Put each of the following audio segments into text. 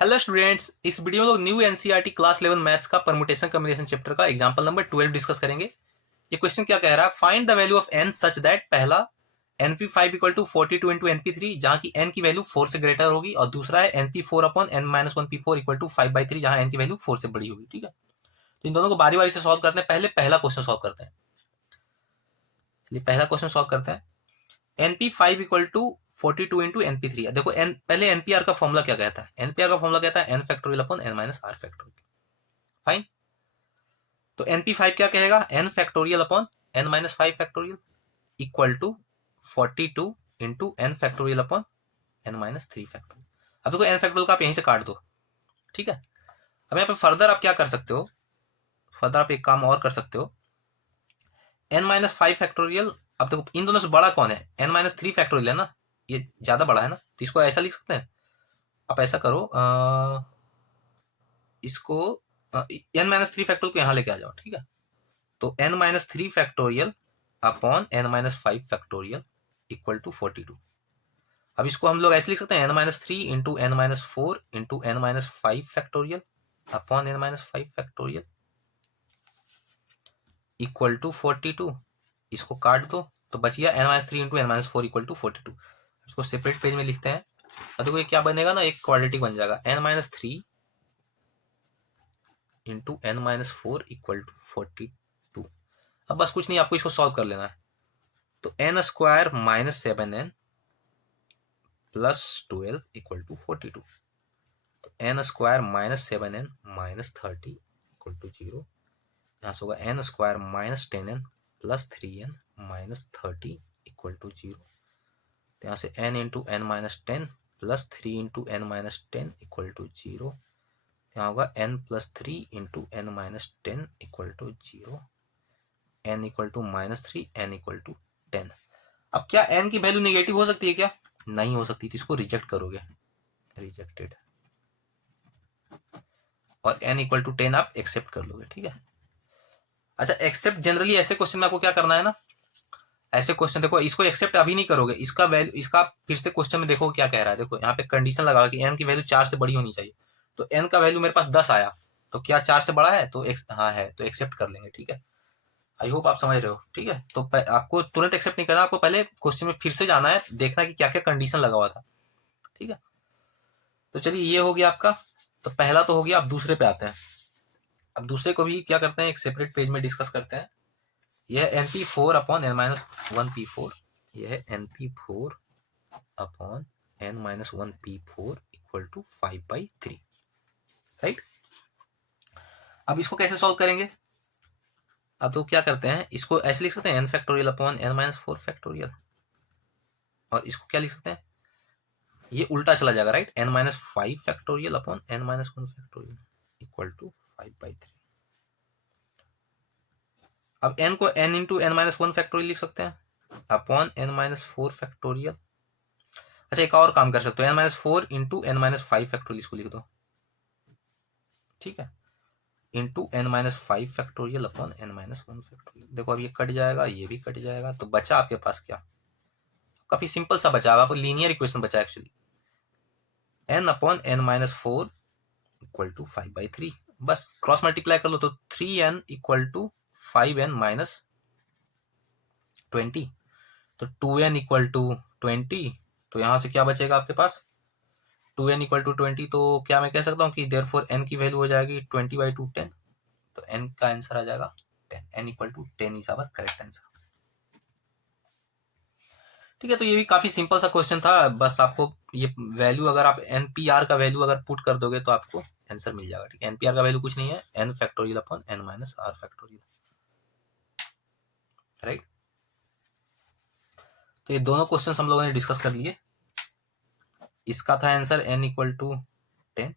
Hello students, इस video में लोग न्यू एनसीईआरटी क्लास 11 मैथ्स का परमुटेशन कम्बिनेशन चैप्टर का एग्जांपल नंबर 12 डिस्कस करेंगे। ये क्वेश्चन क्या कह रहा है, find the value of N such that पहला np5 equal to 42 into np3 जहाँ की n की वैल्यू 4 से ग्रेटर होगी, और दूसरा है np4 upon n minus 1p4 equal to 5/3 जहाँ n की वैल्यू 4 से बड़ी होगी। ठीक है, तो इन दोनों को बारी बारी से सॉल्व करते हैं। पहले पहला क्वेश्चन सॉल्व करते हैं। चलिए पहला क्वेश्चन सॉल्व करते हैं। np5 equal to 42 into np3। देखो n पहले npr का फॉर्मूला क्या कहता है, npr का फॉर्मूला कहता है n factorial upon n minus r factorial. Fine, तो np5 क्या कहेगा, n factorial upon n minus 5 factorial equal to 42 into n factorial upon n minus 3 factorial. अब देखो n फैक्टोरियल का आप यहीं से काट दो। ठीक है, अब यहाँ पे फर्दर आप क्या कर सकते हो, फर्दर आप एक काम और कर सकते हो, n माइनस 5 फैक्टोरियल। अब देखो इन दोनों से बड़ा कौन है, n माइनस 3 फैक्टोरियल है ना, ये ज्यादा बड़ा है ना, तो इसको ऐसा लिख सकते हैं। आप ऐसा करो, इसको n माइनस 3 फैक्टोरियल को यहाँ लेके आ जाओ। ठीक है, तो n minus 3 factorial upon n minus 5 factorial equal to 42। अब इसको हम लोग ऐसे लिख सकते हैं, n minus 3 into n minus 4 into n minus 5 factorial upon n minus 5 factorial equal to 42। इसको काट दो तो बच गया n minus 3 into n minus 4 equal to 42। इसको सेपरेट पेज में लिखते हैं। अब देखो ये क्या बनेगा ना, एक क्वाड्रेटिक बन जाएगा, n minus 3 into n minus 4 equal to 42। अब बस कुछ नहीं, आपको इसको सॉल्व कर लेना है। तो n square minus 7n plus 12 equal to 42। तो n square minus 7n minus 30 equal to 0। यहाँ से होगा n square minus 10n plus 3n minus 30 equal to 0। तो यहाँ से n into n minus 10 plus 3 into n minus 10 equal to 0। यहाँ होगा n plus 3 into n minus 10 equal to 0। n equal to minus 3, n equal to 10। अब क्या n की value negative हो सकती है क्या, नहीं हो सकती, तो इसको रिजेक्ट करोगे, रिजेक्टेड। और n इक्वल टू 10 आप एक्सेप्ट कर लोगे। ठीक है, अच्छा एक्सेप्ट जनरली ऐसे क्वेश्चन में आपको क्या करना है ना, ऐसे क्वेश्चन देखो, इसको एक्सेप्ट अभी नहीं करोगे, इसका वैल्यू, इसका फिर से क्वेश्चन में देखो क्या कह रहा है। देखो यहाँ पे कंडीशन लगा कि n की वैल्यू 4 से बड़ी होनी चाहिए। तो n का वैल्यू मेरे पास 10 आया, तो क्या 4 से बड़ा है, तो हाँ है, तो एक्सेप्ट कर लेंगे। ठीक है, आई होप आप समझ रहे हो। ठीक है, तो आपको तुरंत एक्सेप्ट नहीं करना, आपको पहले क्वेश्चन में फिर से जाना है, देखना कि क्या क्या कंडीशन लगा हुआ था। ठीक है, तो चलिए ये हो गया आपका, तो पहला तो हो गया। अब दूसरे पे आते हैं। अब दूसरे को भी क्या करते हैं, एक सेपरेट पेज में डिस्कस करते हैं। यह np4 upon n minus 1p4, यह है np4 upon n minus 1p4 equal to 5/3। Right, अब इसको कैसे सॉल्व करेंगे, अब तो क्या करते हैं, इसको ऐसे लिख सकते हैं n factorial upon n minus 4 factorial, और इसको क्या लिख सकते हैं, ये उल्टा चला जाएगा। Right, n minus 5 factorial upon n minus 1 factorial equal to 5/3। अब n को n into n minus 1 factorial लिख सकते हैं अपॉन n माइनस 4 फैक्टोरियल। अच्छा एक और काम कर सकते हो, n minus 4 into n minus 5 factorial, इसको लिख दो। ठीक है, into n minus 5 factorial upon n minus 1 factorial. देखो अब ये कट जाएगा, ये भी कट जाएगा, तो बचा आपके पास क्या, काफी सिंपल सा बचा, आपको लीनियर इक्वेशन बचा actually, n upon n minus 4 equal to 5/3। बस क्रॉस मल्टीप्लाई कर लो, तो 3n equal to 5n minus 20, तो 2n इक्वल टू 20। तो यहां से क्या बचेगा आपके पास, 2n इक्वल टू 20, तो क्या मैं कह सकता हूँ कि देयरफॉर n की वैल्यू हो जाएगी 20/2 10। तो n का आंसर आ जाएगा 10, n equal to 10 is our correct answer. ठीक है, तो ये भी काफी सिंपल सा क्वेश्चन था। बस आपको ये वैल्यू, अगर आप npr का वैल्यू अगर पुट कर दोगे तो आपको आंसर मिल जाएगा। ठीक है, npr का वैल्यू कुछ नहीं है, n factorial upon n minus r factorial. Right, तो ये दोनों क्वेश्चन हम लोगों ने डिस्कस कर लिए। इसका था आंसर n इक्वल टू 10।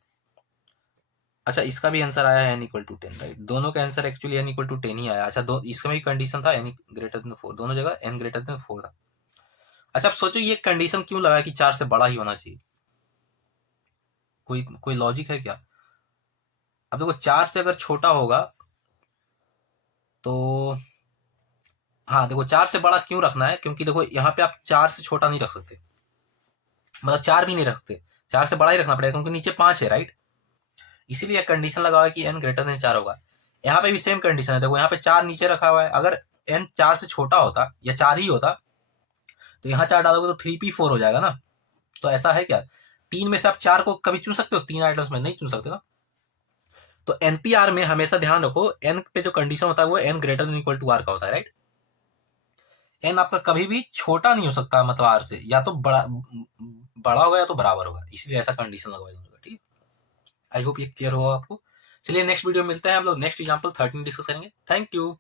अच्छा इसका भी आंसर आया है n इक्वल टू 10। राइट, दोनों का answer actually n equal to 10 ही आया। अच्छा इसमें भी कंडीशन था n ग्रेटर देन 4, दोनों जगह n ग्रेटर देन 4 था। अच्छा अब सोचो ये कंडीशन क्यों लगा कि 4 से बड़ा ही होना चाहिए, कोई कोई लॉजिक है क्या। अब देखो 4 से अगर छोटा होगा तो, हाँ देखो 4 से बड़ा क्यों रखना है, क्योंकि देखो यहाँ पे आप 4 से छोटा नहीं रख सकते, मतलब 4 भी नहीं रखते, 4 से बड़ा ही रखना पड़ेगा क्योंकि नीचे 5 है, राइट। इसीलिए कंडीशन लगा हुआ है कि n ग्रेटर देन 4 होगा। यहाँ पे भी सेम कंडीशन है, देखो यहाँ पे 4 नीचे रखा हुआ है, अगर n 4 से छोटा होता या 4 ही होता तो यहाँ 4 डालोगे तो 3p4 हो जाएगा ना। तो ऐसा है क्या, 3 में से आप 4 को कभी चुन सकते हो? 3 आइटम्स में नहीं चुन सकते ना। तो एनपीआर में हमेशा ध्यान रखो, n पे जो कंडीशन होता है वो n greater than equal to r का होता है, राइट। n आपका कभी भी छोटा नहीं हो सकता, मतलब r से, या तो बड़ा होगा या तो बराबर होगा, इसलिए ऐसा कंडीशन लगवाया जाएगा, ठीक है। आई होप ये क्लियर होगा आपको। चलिए नेक्स्ट वीडियो मिलते हैं, हम लोग नेक्स्ट एग्जांपल 13 डिस्कस करेंगे। Thank you.